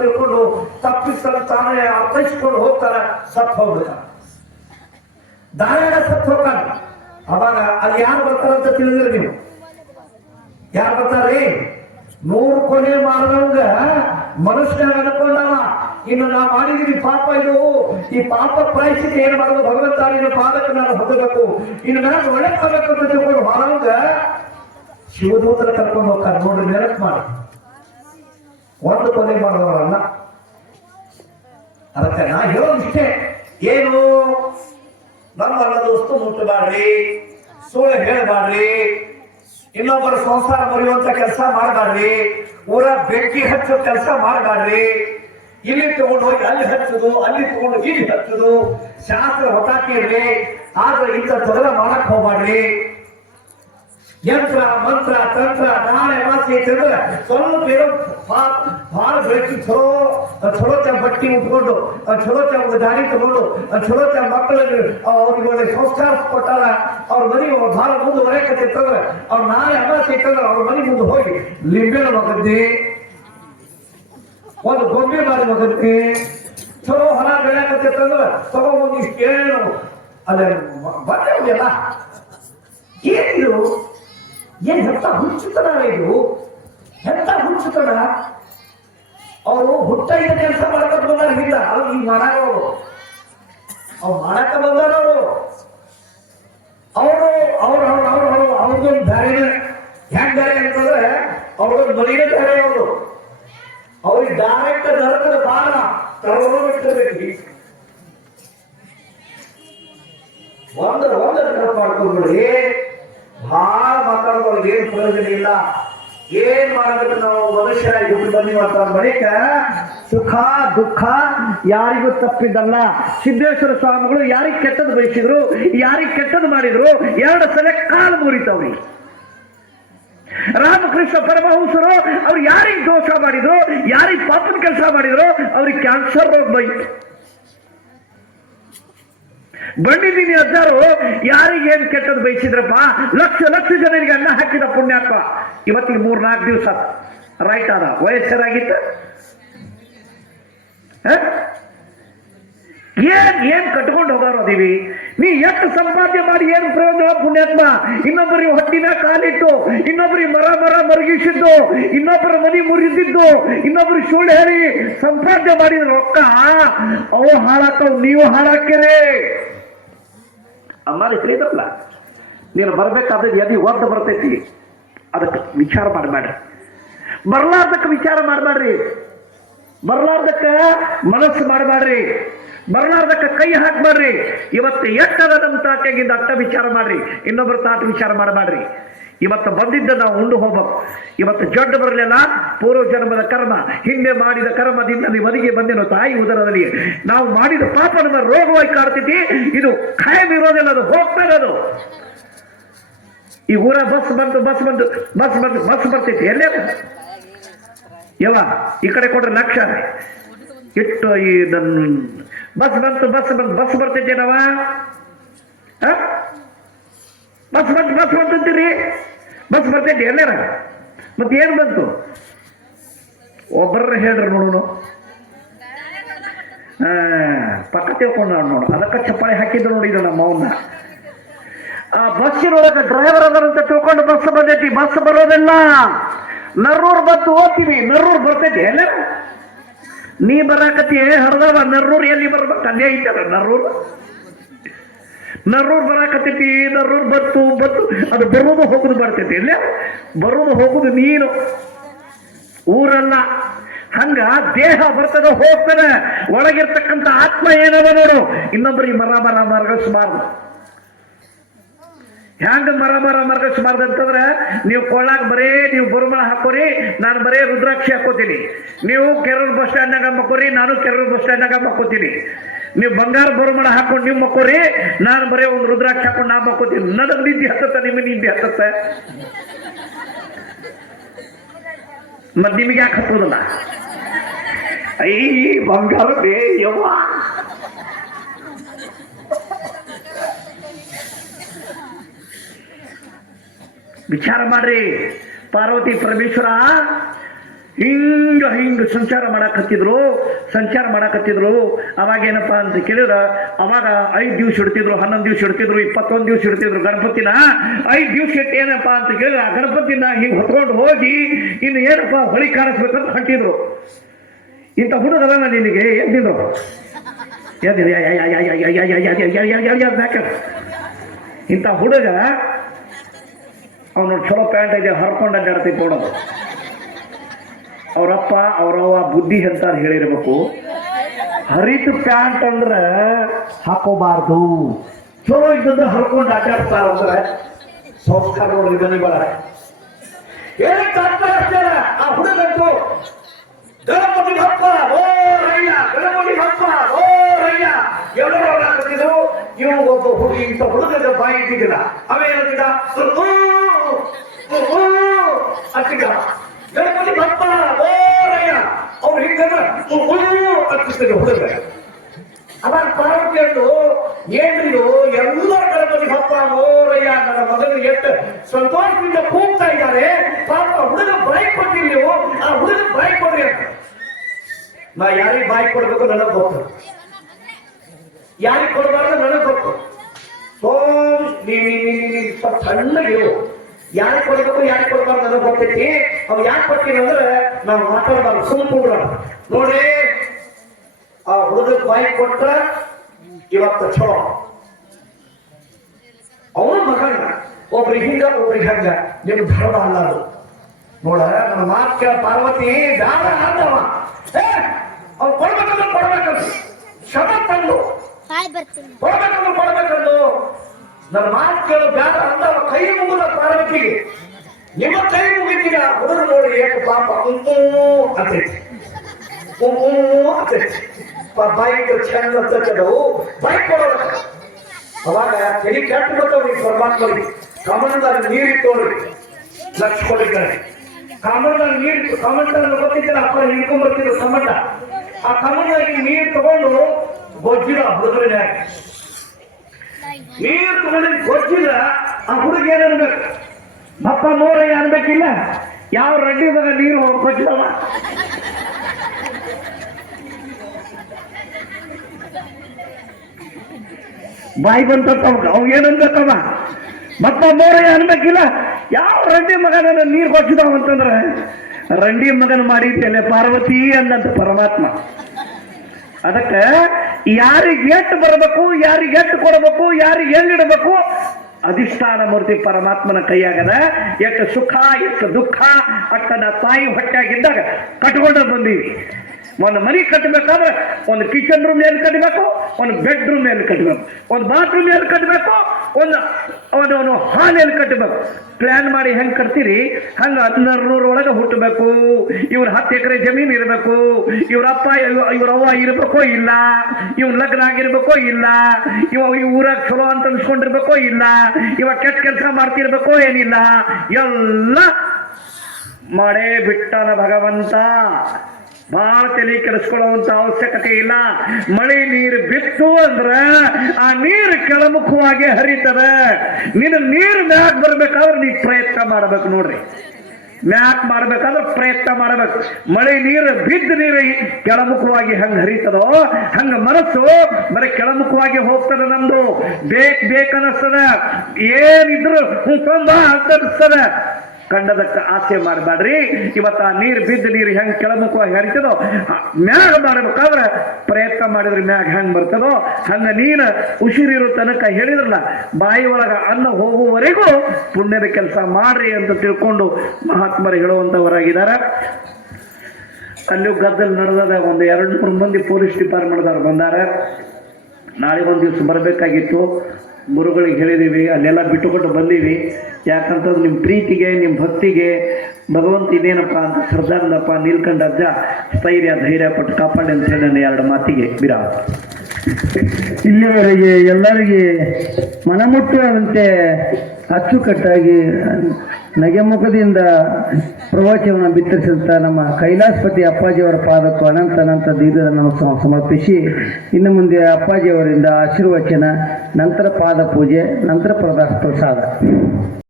ತಿಳ್ಕೊಂಡು ತಪ್ಪಿಸ್ತಾರ ತಾನೇ ಅರ್ಥೈಸ್ಕೊಂಡು ಹೋಗ್ತಾರ, ಸತ್ತು ಹೋಗ್ಬೇಕ. ದಾಯಾಗ ಸತ್ತು ಹೋಗ್ತಾನ. ಅವಾಗ ಅಲ್ಲಿ ಯಾರು ಬರ್ತಾರಂತ ತಿಳಿದ್ರಿ ನೀವು? ಯಾರು ಬರ್ತಾರ್ರಿ? 100 ಕೊಲೆ ಮಾಡಿದವಂಗ ಮನುಷ್ಯನಾಗ ಅನ್ಕೊಂಡವ, ಇನ್ನು ನಾ ಮಾಡಿದೀನಿ ಪಾಪ, ಇದು ಈ ಪಾಪ ಪ್ರಾಯಶ್ಚಿತ್ತ ಏನ್ ಮಾಡೋದು, ಭಗವಂತ ನಿನ್ನ ಪಾದಕ್ಕೆ ನಾನು ಹೊಂದಬೇಕು, ಇನ್ನು ನಾನು ಒಳ್ಳೆ ಪಾದಕ್ಕೆ ತಿಳ್ಕೊಂಡು ಮಾಡವಂಗ ಶಿವದೂತರ ಕರ್ಕೊಂಡು ಹೋಗ್ತಾರೆ. ನೋಡ್ರಿ, ನೆನಪು ಮಾಡಿ, 1 ಕೊಲೆ ಮಾಡುವವರಲ್ಲ. ಅದಕ್ಕೆ ನಾ ಹೇಳೋದು ಇಷ್ಟೇ, ಏನು ನಮ್ಮ ದೋಸ್ತು ಮುಟ್ಟಬಾರ್ರಿ, ಸುಳ್ಳು ಹೇಳಬಾರ್ರಿ, ಇನ್ನೊಬ್ಬರ ಸಂಸಾರ ಮುರಿಯುವಂತ ಕೆಲಸ ಮಾಡಬಾರ್ರಿ, ಊರ ಬೆಂಕಿ ಹಚ್ಚೋ ಕೆಲಸ ಮಾಡಬಾರ್ರಿ, ಇಲ್ಲಿ ತಗೊಂಡು ಹೋಗಿ ಅಲ್ಲಿ ಹಚ್ಚುದು, ಅಲ್ಲಿ ತಗೊಂಡು ಇಲ್ಲಿ ಹಚ್ಚುದು, ಶಾಸ್ತ್ರ ಹೊತ್ತಾಕಿರ್ರಿ. ಆದ್ರೆ ಇಂಥ ತೊಗಲ ಮಾಡಕ್ ಹೋಗ್ಬಾರ್ರಿ. ಯಂತ್ರ ಮಂತ್ರ ತಂತ್ರ ನಾಳೆ ಮಾಸಿ ತಿಂದ್ರೆ ಸ್ವಲ್ಪ ಏನೋ ಭಾಳ ಬೆಳಕಿ ಚಲೋ ಬಟ್ಟಿ ಉಟ್ಕೊಂಡು, ಚಲೋ ದಾರಿ ತಗೊಂಡು, ಚಲೋ ಮಕ್ಕಳಿಗೆ ಅವ್ರಿಗೆ ಒಳ್ಳೆ ಸಂಸ್ಕಾರ ಕೊಟ್ಟಾರ, ಅವ್ರ ಮನೆ ಭಾಳ ಮುಂದುವರೆಕತ್ತಿರ್ತಂದ್ರೆ ಅವ್ರು ನಾಳೆ ಅಮಾಸೆ ಇಟ್ಟಂದ್ರೆ ಅವ್ರ ಮನೆ ಮುಂದೆ ಹೋಗಿ ಲಿಂಬೆನ ಮಗದ್ದಿ, ಒಂದು ಗೊಂಬೆ ಮಾಡಿ ಮಗದ್ದಿ, ಚಲೋ ಹೊಲ ಬೆಳೆಯಕತ್ತಿರ್ತಂದ್ರೆ ತಗೊಂಡು ಇಷ್ಟು ಏನು ಅದೇ ಬಂದೆಲ್ಲ ಏನಿದು, ಏನ್ ಎಂತ ಹುಚ್ಚುತನ ಇದು, ಎಂತ ಹುಚ್ಚುತನ. ಅವರು ಹುಟ್ಟ ಇದ್ದ ಕೆಲಸ ಮಾಡಕ್ ಬಂದಾರ ಹಿಂದ, ಅವ್ರು ಈಗ ಮಾಡಾಕವರು, ಅವ್ರು ಮಾಡಾಕ ಬಂದಾರ. ಅವ್ರದೊಂದು ದಾರಿನ ಹೆಂಗ್ ದಾರಿ ಅಂತಂದ್ರೆ ಅವ್ರದೊಂದು ಮನಿನ ದಾರಿ. ಅವ್ರಿಗೆ ಡೈರೆಕ್ಟ್ ನರಕದ ಬಾಣ ತರಬೇಕು. ಒಂದರ ಮಾಡ್ಕೊಂಡ್ಬಿಡ್ರಿ, ಬಹಳ ಮಾತಾಡೋದ್ರಿಗೆ ಏನ್ ಪ್ರಯೋಜನ ಇಲ್ಲ. ಏನ್ ಮಾಡಬೇಕು ನಾವು ಮನುಷ್ಯರಾಗಿ ಹುಟ್ಟು ಬಂದಿ ಮಾತಾಡ ಬಳಿಕ ಸುಖ ದುಃಖ ಯಾರಿಗೂ ತಪ್ಪಿದ್ದಲ್ಲ. ಸಿದ್ದೇಶ್ವರ ಸ್ವಾಮಿಗಳು ಯಾರಿಗೆ ಕೆಟ್ಟದ್ದು ಬಯಸಿದ್ರು, ಯಾರಿಗೆ ಕೆಟ್ಟದ್ದು ಮಾಡಿದ್ರು, 2 ಸಲ ಕಾಲು ಮುರಿತವ್ರಿ. ರಾಮಕೃಷ್ಣ ಪರಮಹಂಸರು ಅವ್ರು ಯಾರಿಗೆ ದೋಷ ಮಾಡಿದ್ರು, ಯಾರಿಗೆ ಪಾಪದ ಕೆಲಸ ಮಾಡಿದ್ರು, ಅವ್ರಿಗೆ ಕ್ಯಾನ್ಸರ್ ರೋಗ ಬೈತು. ಬಂಡಿದ್ದೀನಿ ಅಜ್ಜಾರು ಯಾರಿಗೆ ಏನ್ ಕೆಟ್ಟದ್ದು ಬಯಸಿದ್ರಪ್ಪ, ಲಕ್ಷ ಜನರಿಗೆ ಅನ್ನ ಹಾಕಿದ ಪುಣ್ಯಾತ್ಮ ಇವತ್ತಿಗೆ 3-4 ದಿವಸ ರೈಟ್ ಆದ, ವಯಸ್ಸರಾಗಿತ್ತು. ಏನ್ ಕಟ್ಕೊಂಡು ಹೋಗಾರ ಅದೀವಿ. ನೀ ಎಷ್ಟು ಸಂಪಾದನೆ ಮಾಡಿ ಏನು ಪ್ರಯೋಜನ ಪುಣ್ಯಾತ್ಮ? ಇನ್ನೊಬ್ಬರಿಗೆ ಹೊಟ್ಟಿನ ಕಾಲಿಟ್ಟು, ಇನ್ನೊಬ್ಬರಿಗೆ ಮರ ಮರಗಿಸಿದ್ದು, ಇನ್ನೊಬ್ಬರ ಮನಿ ಮುರಿದಿದ್ದು, ಇನ್ನೊಬ್ಬರಿಗೆ ಸುಳ್ಳು ಹೇಳಿ ಸಂಪಾದನೆ ಮಾಡಿದ ರೊಕ್ಕ ಅವು ಹಾಳಾಕವ್, ನೀವು ಹಾಳಾಕಿರಿ. ಅಮ್ಮ ತಿಳಿದ್ರಲ್ಲ, ನೀನು ಬರ್ಬೇಕಾದ್ರೆ ಎದಿ ಒದ್ದು ಬರ್ತೈತಿ, ಅದಕ್ಕೆ ವಿಚಾರ ಮಾಡಬೇಡ್ರಿ. ಬರ್ಲಾರ್ದಕ್ಕೆ ವಿಚಾರ ಮಾಡಬೇಡ್ರಿ, ಬರ್ಲಾರ್ದಕ್ಕ ಮನಸ್ಸು ಮಾಡಬೇಡ್ರಿ, ಬರ್ಲಾರ್ದಕ್ಕ ಕೈ ಹಾಕ್ಬೇಡ್ರಿ. ಇವತ್ತು ಎಟ್ಟದ ನಮ್ಮ ತಾಟ್ಯಾಗಿಂದ ಅಟ್ಟ ವಿಚಾರ ಮಾಡ್ರಿ, ಇನ್ನೊಬ್ಬರ ತಾಟ ವಿಚಾರ ಮಾಡಬೇಡ್ರಿ. ಇವತ್ತು ಬಂದಿದ್ದ ನಾವು ಉಂಡು ಹೋಗ್ಬೇಕು. ಇವತ್ತು ಜಡ್ಡು ಬರಲಿಲ್ಲ, ಪೂರ್ವ ಜನ್ಮದ ಕರ್ಮ, ಹಿಂದೆ ಮಾಡಿದ ಕರ್ಮದಿಂದ ನೀವು ಮನೆಗೆ ಬಂದೇನೋ ತಾಯಿ ಉದರದಲ್ಲಿ. ನಾವು ಮಾಡಿದ ಪಾಪ ನಮ್ಮ ರೋಗವಾಗಿ ಕಾಡ್ತೈತಿ. ಇದು ಖಾಯಂ ಇರೋದಿಲ್ಲ, ಅದು ಹೋಗ್ತಾ ಇರೋದು. ಈ ಊರ ಬಸ್ ಬರ್ತೈತಿ ಎಲ್ಲೇ ಯವ ಈ ಕಡೆ ಕೊಟ್ರೆ ಲಕ್ಷ ಇಟ್ಟು ಈ ಬಸ್ ಬರ್ತೈತಿ ನಾವ ಬಸ್ ಬಂತೀರಿ, ಬಸ್ ಬರ್ತೈತಿ ಎಲ್ಲಾರ. ಮತ್ತೆ ಏನ್ ಬಂತು? ಒಬ್ಬರ ಹೇಳ್ರಿ ನೋಡೋಣ. ಪಕ್ಕ ತಿಳ್ಕೊಂಡ ನೋಡು, ಅದಕ್ಕೆ ಚಪ್ಪಾಳೆ ಹಾಕಿದ್ರು ನೋಡಿ. ಇದು ನಮ್ಮ ಅವನ್ನ ಆ ಬಸ್ಸಿನೊಳಗೆ ಡ್ರೈವರ್ ಅದರಂತ ತಿಳ್ಕೊಂಡು ಬಸ್ ಬಂದೈತಿ. ಬಸ್ ಬರೋದಿಲ್ಲ, ನರ್ರೂರ್ ಬತ್ತು ಹೋಗ್ತೀವಿ. ನರ್ರೂರ್ ಬರ್ತೈತಿ ಎಲ್ಲ, ನೀ ಬರಾಕತಿ ಹರಿದವ. ನರ್ರೂರ್ ಎಲ್ಲಿ ಬರ್ಬೇಕು? ಅಲ್ಲೇ ಐತಲ್ಲ ನರ್ರೂರ್ ಬರಾಕತ್ತೈತಿ. ನರ್ರೂರ್ ಬತ್ತು ಅದು ಬರೋದು ಹೋಗುದು ಬರ್ತೈತಿ. ಇಲ್ಲ ಬರೋದು ಹೋಗುದು ನೀನು, ಊರಲ್ಲ. ಹಂಗ ದೇಹ ಬರ್ತದ ಹೋಗ್ತದೆ, ಒಳಗಿರ್ತಕ್ಕಂಥ ಆತ್ಮ ಏನದ ನೋಡು. ಇನ್ನೊಬ್ಬರಿಗೆ ಮರಗಸ್ಬಾರ್ದು. ಹೆಂಗ ಮರಗಸ್ಬಾರ್ದು ಅಂತಂದ್ರೆ, ನೀವು ಕೊಳ್ಳಾಗ ಬರೇ ನೀವು ಬರುಮಳ ಹಾಕೋರಿ, ನಾನು ಬರೇ ರುದ್ರಾಕ್ಷಿ ಹಾಕೋತೀನಿ. ನೀವು ಕೆರೂರು ಬಸ್ ಸ್ಟ್ಯಾಂಡ್ನಾಗ ಮಕ್ಕೋರಿ, ನಾನು ಕೆರೂರು ಬಸ್ ಸ್ಟ್ಯಾಂಡ್ನಾಗ ಮಕ್ಕೋತೀನಿ. ನೀವು ಬಂಗಾರ ಬರುಮಳ ಹಾಕೊಂಡು ನೀವು ಮಕ್ಕೋರಿ, ನಾನು ಬರೇ ಒಂದು ರುದ್ರಾಕ್ಷಿ ಹಾಕೊಂಡು ನಾ ಮಕ್ಕೋತೀನಿ. ನನಗೆ ನಿದ್ದೆ ಹತ್ತತ್ತ, ನಿಮಗೆ ನಿದ್ದೆ ಹತ್ತತ್ತ, ಮತ್ ನಿಮಗೆ ಯಾಕೆ ಹತ್ತೋದಲ್ಲ? ಐ ಬಂಗಾರ ಬೇ ಯವ್ವ. ವಿಚಾರ ಮಾಡ್ರಿ. ಪಾರ್ವತಿ ಪರಮೇಶ್ವರ ಹಿಂಗ ಸಂಚಾರ ಮಾಡಕತ್ತಿದ್ರು. ಅವಾಗ ಏನಪ್ಪಾ ಅಂತ ಕೇಳಿದ್ರ, ಅವಾಗ 5 ದಿವ್ಸ ಇಡ್ತಿದ್ರು, 11 ದಿವ್ಸ ಇಡ್ತಿದ್ರು, 21 ದಿವ್ಸ ಇಡ್ತಿದ್ರು ಗಣಪತಿನ. 5 ದಿವ್ಸ ಇಟ್ಟು ಏನಪ್ಪಾ ಅಂತ ಕೇಳಿದ್ರೆ ಆ ಗಣಪತಿನ ಹಿಂಗ್ ಹೊತ್ಕೊಂಡು ಹೋಗಿ ಇನ್ನು ಏನಪ್ಪಾ ಹೊಳಿ ಕಾಣಿಸ್ಬೇಕಂತ ಹೊಂಟಿದ್ರು. ಇಂಥ ಹುಡುಗರ ನಿನಗೆ ಎದ್ದಿದ್ರು ಇಂಥ ಹುಡುಗ ಅವನು ಚಲೋ ಪ್ಯಾಂಟ್ ಇದೆ ಹರ್ಕೊಂಡು ಅಡ್ಡಾಡ್ತಿ ಕೊಡೋದು. ಅವರಪ್ಪ ಅವರವ್ವ ಬುದ್ಧಿ ಅಂತ ಹೇಳಿರ್ಬೇಕು, ಹರಿತ ಪ್ಯಾಂಟ್ ಅಂದ್ರ ಹಾಕೋಬಾರ್ದು, ಚಲೋ ಇದ್ದದ್ದು ಹರ್ಕೊಂಡು ಅಡ್ಡಾಡ್ತಾರ ಅಂದ್ರೆ ಸಂಸ್ಕಾರ ನೋಡಿ ಬನ್ನಿ ಬರ ಆ ಹುಡುಗಂತೂ ಗಣಪತಿ ಹಬ್ಬ ಓ ರಯ್ಯ, ಗಣಪತಿ ಹಬ್ಬ ಓ ರಯ್ಯ ಎಲ್ಲರೂ ಹಾಕತ್ತಿದ್ರು. ಇವು ಒಬ್ಬ ಹುಡುಗಿ ಇಂಥ ಹುಡುಗದ ಬಾಯಿ ಇದ್ದಿದ್ದಿಲ್ಲ, ಅವೇನಿದ್ದ ಅತ್ತಿಗ ಗಣಪತಿ ಹಬ್ಬ ಓ ರಯ್ಯ ಅವ್ರು ಹಿಂಗಂದ್ರ ಅತ್ತಿದ್ರು ಹುಡುಗ. ಅವಾಗ ಪಾರ್ವತಿಯಂದು ಏನ್ರಿದು ಎಲ್ಲರ ಗಣಪತಿ ಹಬ್ಬ ಓ ರಯ್ಯ ನನ್ನ ಮಗನಿಗೆ ಎಷ್ಟು ಸಂತೋಷದಿಂದ ಕೂಗ್ತಾ ಇದ್ದಾರೆ. ಪಾಪ ಹುಡುಗ ಬಾಯಿ ಕೊಟ್ಟಿಲ್ಲ, ನೀವು ಆ ಹುಡುಗ ಬಾಯಿ ಕೊಡ್ರಿ ಅಂತ. ನಾ ಯಾರಿಗೆ ಬಾಯಿ ಕೊಡ್ಬೇಕು ನನಗೆ ಗೊತ್ತು, ಯಾರಿಗೆ ಕೊಡಬಾರ್ದು ನನಗೆ ಗೊತ್ತು. ಸ್ವಲ್ಪ ಸಣ್ಣಗಿರು, ಯಾರಿಗೆ ಕೊಡ್ಬೇಕು ಯಾರಿಗೆ ಕೊಡಬಾರ್ದು ನನಗೆ ಗೊತ್ತೈತಿ. ಅವ್ ಯಾಕೆ ಕೊಡ್ತೀನಿ ಅಂದ್ರೆ ನಾವು ಮಾತಾಡಬಾರ್ದು, ಸುಮ್ ಕೂಡ್ರ. ನೋಡ್ರಿ, ಆ ಹುಡುಗ ಬಾಯಿ ಕೊಟ್ರ ಇವತ್ತು ಚಲೋ. ಅವನ ಮಗನ ಒಬ್ರಿಗೆ ಹಿಂಗ ಒಬ್ರಿಗೆ ಹಂಗ, ನಿಮ್ಗೆ ಧರ್ಮ ಅಲ್ಲ ಅದು. ನೋಡ ನನ್ನ ಮಾತು ಕೇಳ ಪಾರ್ವತಿ, ಬ್ಯಾಡ ಅಂದವ ಅವ್ರು ಕೊಡ್ಬೇಕಂದ್ರೆ ಶ್ರಮ ತಂದು ಕೊಡ್ಬೇಕಂದು ನನ್ನ ಮಾತು ಕೇಳೋ ಬ್ಯಾಡ ಅಂದವ. ಕೈ ಮುಗಿದ ಪಾರ್ವತಿಗೆ, ನಿಮ್ಮ ಕೈ ಮುಗಿತೀಗ ಹುಡುಗ ನೋಡಿ ಏಕ ಪಾಪ ಅಂತೈತಿ ಅಂತೈತಿ. ಬಾಯಿ ಚಂದ ಅಂತವು ಬಾಯಿ ಕೊಡೋದ. ಅವಾಗ ತೆಲಿ ಕೆಟ್ಟ ಬರ್ತಾವ ನೀವು ಪರಮಾತ್ಮರಿಗೆ. ಕಮಲದಾಗ ನೀರಿಟ್ಟೋಡ್ರಿ, ಲಕ್ಷ ಕೊಟ್ಟಿದ್ದಾರೆ. ಕಮಲದಾಗ ನೀರಿಟ್ಟು ಕಮಲದಾಗ ಗೊತ್ತಿದ್ದಿಲ್ಲ, ಅಪ್ಪ ಹಿಡ್ಕೊಂಡ್ ಬರ್ತಿದ್ರು ಕಮಲ. ಆ ಕಮಲದಾಗಿ ನೀರು ತಗೊಂಡು ಗೊಜ್ಜಿದ ಹುಡುಗರ ನೀರು ತಗೊಂಡು ಗೊಜ್ಜಿದ ಆ ಹುಡುಗ ಏನನ್ಬೇಕು, ಅಪ್ಪ ಮೋರಯ್ಯ ಅನ್ಬೇಕಿಲ್ಲ. ಯಾವ ರೆಡ್ಡಿ ಮಗ ನೀರು ಗೊಜ್ಜಿದವ ಬಾಯಿ ಬಂತವ, ಅವ್ ಏನನ್ಬೇಕವ ಮತ್ತ ಮೋರಯ್ಯ ಅನ್ಬೇಕಿಲ್ಲ. ಯಾವ ರಂಡಿ ಮಗನ ನೀರು ಕೊಚ್ಚಿದಾವ ಅಂತಂದ್ರೆ ರಂಡಿ ಮಗನ ಮಾಡಿದ್ದೇನೆ ಪಾರ್ವತಿ ಅಂದಂತ ಪರಮಾತ್ಮ. ಅದಕ್ಕೆ ಯಾರಿಗೆ ಎಟ್ಟು ಬರಬೇಕು, ಯಾರಿಗೆ ಎಟ್ಟು ಕೊಡಬೇಕು, ಯಾರಿಗೆ ಎಲ್ಲಿಡಬೇಕು ಅಧಿಷ್ಠಾನ ಮೂರ್ತಿ ಪರಮಾತ್ಮನ ಕೈಯಾಗದ. ಎಷ್ಟು ಸುಖ ಎಷ್ಟು ದುಃಖ ಅಟ್ಟನ ತಾಯಿ ಹೊಟ್ಟೆಯಾಗಿದ್ದಾಗ ಕಟ್ಕೊಂಡ ಬಂದೀವಿ. ಒಂದು ಮನೆ ಕಟ್ಟಬೇಕಾದ್ರೆ ಒಂದು ಕಿಚನ್ ರೂಮ್ ಎಲ್ಲಿ ಕಟ್ಟಬೇಕು, ಒಂದು ಬೆಡ್ರೂಮ್ ಎಲ್ಲಿ ಕಟ್ಟಬೇಕು, ಒಂದು ಬಾತ್ರೂಮ್ ಎಲ್ಲಿ ಕಟ್ಟಬೇಕು, ಒಂದು ಹಾಲ್ ಎಲ್ಲಿ ಕಟ್ಟಬೇಕು. ಪ್ಲಾನ್ ಮಾಡಿ ಹೆಂಗೆ ಕಟ್ತೀರಿ ಹಂಗೆ 1200 ಒಳಗೆ ಹುಟ್ಟಬೇಕು. ಇವ್ರ 10 ಎಕರೆ ಜಮೀನು ಇರಬೇಕು, ಇವ್ರಪ್ಪ ಇವ್ರವ್ವ ಇರ್ಬೇಕೋ ಇಲ್ಲ, ಇವ್ ಲಗ್ನ ಆಗಿರ್ಬೇಕೋ ಇಲ್ಲ, ಇವ ಊರಾಗ ಚಲೋ ಅಂತ ಅನ್ಸ್ಕೊಂಡಿರ್ಬೇಕೋ ಇಲ್ಲ, ಇವ ಕೆಟ್ಟ ಕೆಲಸ ಮಾಡ್ತಿರ್ಬೇಕೋ ಏನಿಲ್ಲ, ಎಲ್ಲ ಮಾಡೇ ಬಿಟ್ಟನ ಭಗವಂತ. ಬಹಳ ತಲೆ ಕೆಡಿಸ್ಕೊಳ್ಳುವಂತ ಅವಶ್ಯಕತೆ ಇಲ್ಲ. ಮಳೆ ನೀರು ಬಿತ್ತು ಅಂದ್ರ ಆ ನೀರು ಕೆಳಮುಖವಾಗಿ ಹರಿತದ. ನೀನು ನೀರು ಮ್ಯಾಕ್ ಬರ್ಬೇಕಾದ್ರೆ ನೀ ಪ್ರಯತ್ನ ಮಾಡ್ಬೇಕು. ನೋಡ್ರಿ, ಮ್ಯಾಕ್ ಮಾಡ್ಬೇಕಾದ್ರೆ ಪ್ರಯತ್ನ ಮಾಡ್ಬೇಕು. ಮಳೆ ನೀರು ಬಿದ್ದ ನೀರು ಕೆಳಮುಖವಾಗಿ ಹಂಗ ಹರಿತದೋ ಹಂಗ ಮನಸ್ಸು ಬರೀ ಕೆಳಮುಖವಾಗಿ ಹೋಗ್ತದ. ನಮ್ದು ಬೇಕನ್ನಿಸ್ತದ, ಏನಿದ್ರು ಅನ್ಸ್ತದ. ಕಂಡದಕ್ಕೆ ಆಸೆ ಮಾಡಬೇಡ್ರಿ. ಇವತ್ತು ಆ ನೀರು ಬಿದ್ದ ನೀರು ಹೆಂಗೆ ಕೆಳಮುಖವಾಗಿ ಹರಿತದೋ ಮ್ಯಾಗ ಮಾಡಬೇಕಾದ್ರೆ ಪ್ರಯತ್ನ ಮಾಡಿದ್ರೆ ಮ್ಯಾಗ ಹೆಂಗೆ ಬರ್ತದೋ ಹಂಗ ನೀನು ಉಸಿರಿರೋ ತನಕ ಹೇಳಿದ್ರಲ್ಲ, ಬಾಯಿ ಒಳಗ ಅನ್ನ ಹೋಗುವವರೆಗೂ ಪುಣ್ಯದ ಕೆಲಸ ಮಾಡ್ರಿ ಅಂತ ತಿಳ್ಕೊಂಡು ಮಹಾತ್ಮರು ಹೇಳುವಂಥವರಾಗಿದ್ದಾರೆ. ಅಲ್ಲೂ ಗದ್ದಲ್ ನಡೆದ ಒಂದು 2-3 ಮಂದಿ ಪೊಲೀಸ್ ಡಿಪಾರ್ಟ್ಮೆಂಟ್ದವ್ರು ಬಂದಾರ. ನಾಳೆ ಒಂದು ದಿವಸ ಬರಬೇಕಾಗಿತ್ತು. ಗುರುಗಳಿಗೆ ಹೇಳಿದೀವಿ, ಅಲ್ಲೆಲ್ಲ ಬಿಟ್ಟುಕೊಟ್ಟು ಬಂದೀವಿ. ಯಾಕಂತಂದ್ರೆ ನಿಮ್ಮ ಪ್ರೀತಿಗೆ ನಿಮ್ಮ ಭಕ್ತಿಗೆ ಭಗವಂತ ಇದೇನಪ್ಪ ಅಂತ ಶ್ರದ್ಧಾಂದಪ್ಪ ನೀಲ್ಕಂಡಜ್ಜ ಸ್ಥೈರ್ಯ ಧೈರ್ಯ ಪಟ್ಟು ಕಾಪಾಡಿ ಅಂತ ಹೇಳಿ ನನ್ನ 2 ಮಾತಿಗೆ ವಿರಾಮ. ಇಲ್ಲಿವರೆಗೆ ಎಲ್ಲರಿಗೆ ಮನಮುಟ್ಟುವಂತೆ ಅಚ್ಚುಕಟ್ಟಾಗಿ ನಗೆಮುಖದಿಂದ ಪ್ರವಚನ ಬಿತ್ತರಿಸಿದಂಥ ನಮ್ಮ ಕೈಲಾಸಪತಿ ಅಪ್ಪಾಜಿಯವರ ಪಾದಕ್ಕೂ ಅನಂತ ದೀರ್ಘವನ್ನು ಸಮರ್ಪಿಸಿ ಇನ್ನು ಮುಂದೆ ಅಪ್ಪಾಜಿಯವರಿಂದ ಆಶೀರ್ವಚನ, ನಂತರ ಪಾದ ಪೂಜೆ, ನಂತರ ಪ್ರಸಾದ.